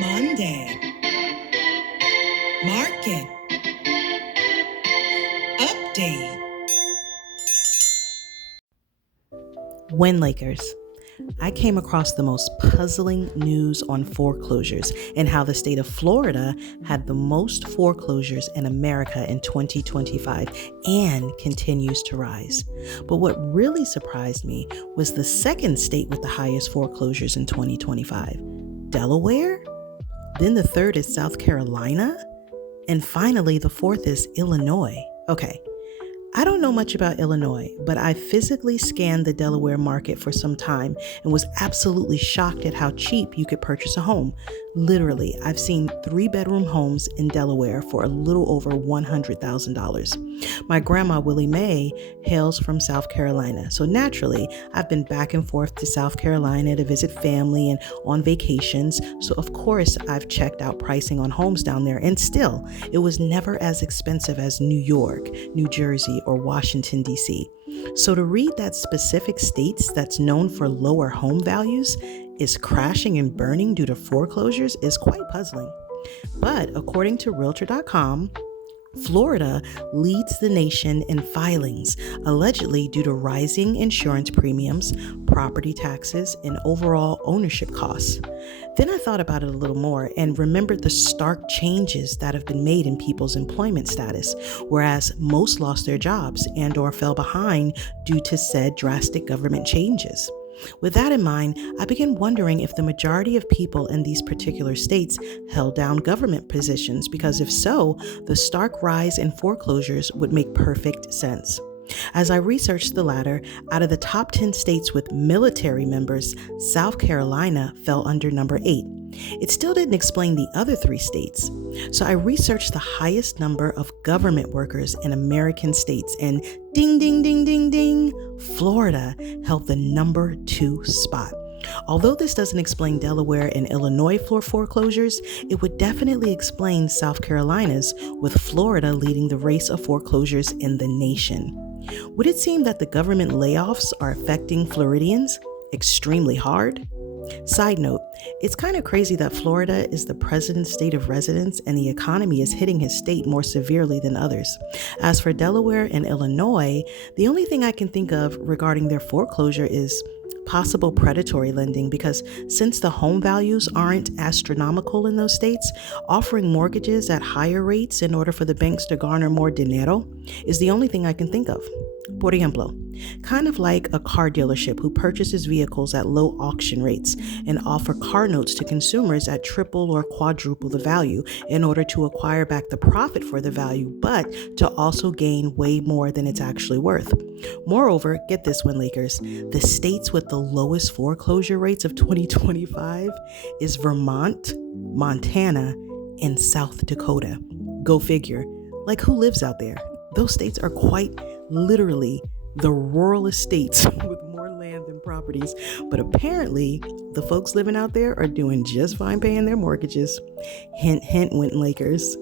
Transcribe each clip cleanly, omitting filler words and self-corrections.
Monday. Market update. WinLakers. I came across the most puzzling news on foreclosures and how the state of Florida had the most foreclosures in America in 2025 and continues to rise. But what really surprised me was the second state with the highest foreclosures in 2025, Delaware. Then the third is South Carolina. And finally, the fourth is Illinois. Okay. I don't know much about Illinois, but I physically scanned the Delaware market for some time and was absolutely shocked at how cheap you could purchase a home. Literally, I've seen 3-bedroom homes in Delaware for a little over $100,000. My grandma, Willie Mae, hails from South Carolina, so naturally, I've been back and forth to South Carolina to visit family and on vacations, so of course, I've checked out pricing on homes down there, and still, it was never as expensive as New York, New Jersey, or Washington, D.C. So to read that specific states that's known for lower home values is crashing and burning due to foreclosures is quite puzzling. But according to Realtor.com, Florida leads the nation in filings, allegedly due to rising insurance premiums, property taxes, and overall ownership costs. Then I thought about it a little more and remembered the stark changes that have been made in people's employment status, whereas most lost their jobs and/or fell behind due to said drastic government changes. With that in mind, I began wondering if the majority of people in these particular states held down government positions, because if so, the stark rise in foreclosures would make perfect sense. As I researched the latter, out of the top 10 states with military members, South Carolina fell under number 8. It still didn't explain the other 3 states. So I researched the highest number of government workers in American states, and ding, ding, ding, ding, ding, Florida held the number 2 spot. Although this doesn't explain Delaware and Illinois foreclosures, it would definitely explain South Carolina's, with Florida leading the race of foreclosures in the nation. Would it seem that the government layoffs are affecting Floridians extremely hard? Side note, it's kind of crazy that Florida is the president's state of residence and the economy is hitting his state more severely than others. As for Delaware and Illinois, the only thing I can think of regarding their foreclosure is possible predatory lending, because since the home values aren't astronomical in those states, offering mortgages at higher rates in order for the banks to garner more dinero is the only thing I can think of. Por ejemplo, kind of like a car dealership who purchases vehicles at low auction rates and offer car notes to consumers at triple or quadruple the value in order to acquire back the profit for the value, but to also gain way more than it's actually worth. Moreover, get this, WinLakers, the states with the lowest foreclosure rates of 2025 is Vermont, Montana, and South Dakota. Go figure. Like, who lives out there? Those states are quite literally the rural estates with more land than properties, but apparently the folks living out there are doing just fine paying their mortgages. Hint, hint, WinLakers.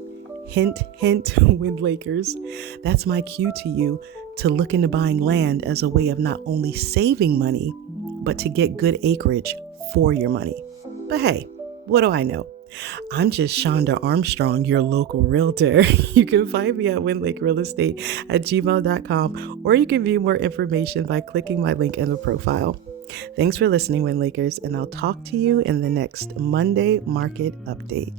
Hint, hint, WinLakers. That's my cue to you to look into buying land as a way of not only saving money, but to get good acreage for your money. But hey, what do I know? I'm just Shanda Armstrong, your local realtor. You can find me at WinLakeRealEstate at gmail.com, or you can view more information by clicking my link in the profile. Thanks for listening, WinLakers, and I'll talk to you in the next Monday market update.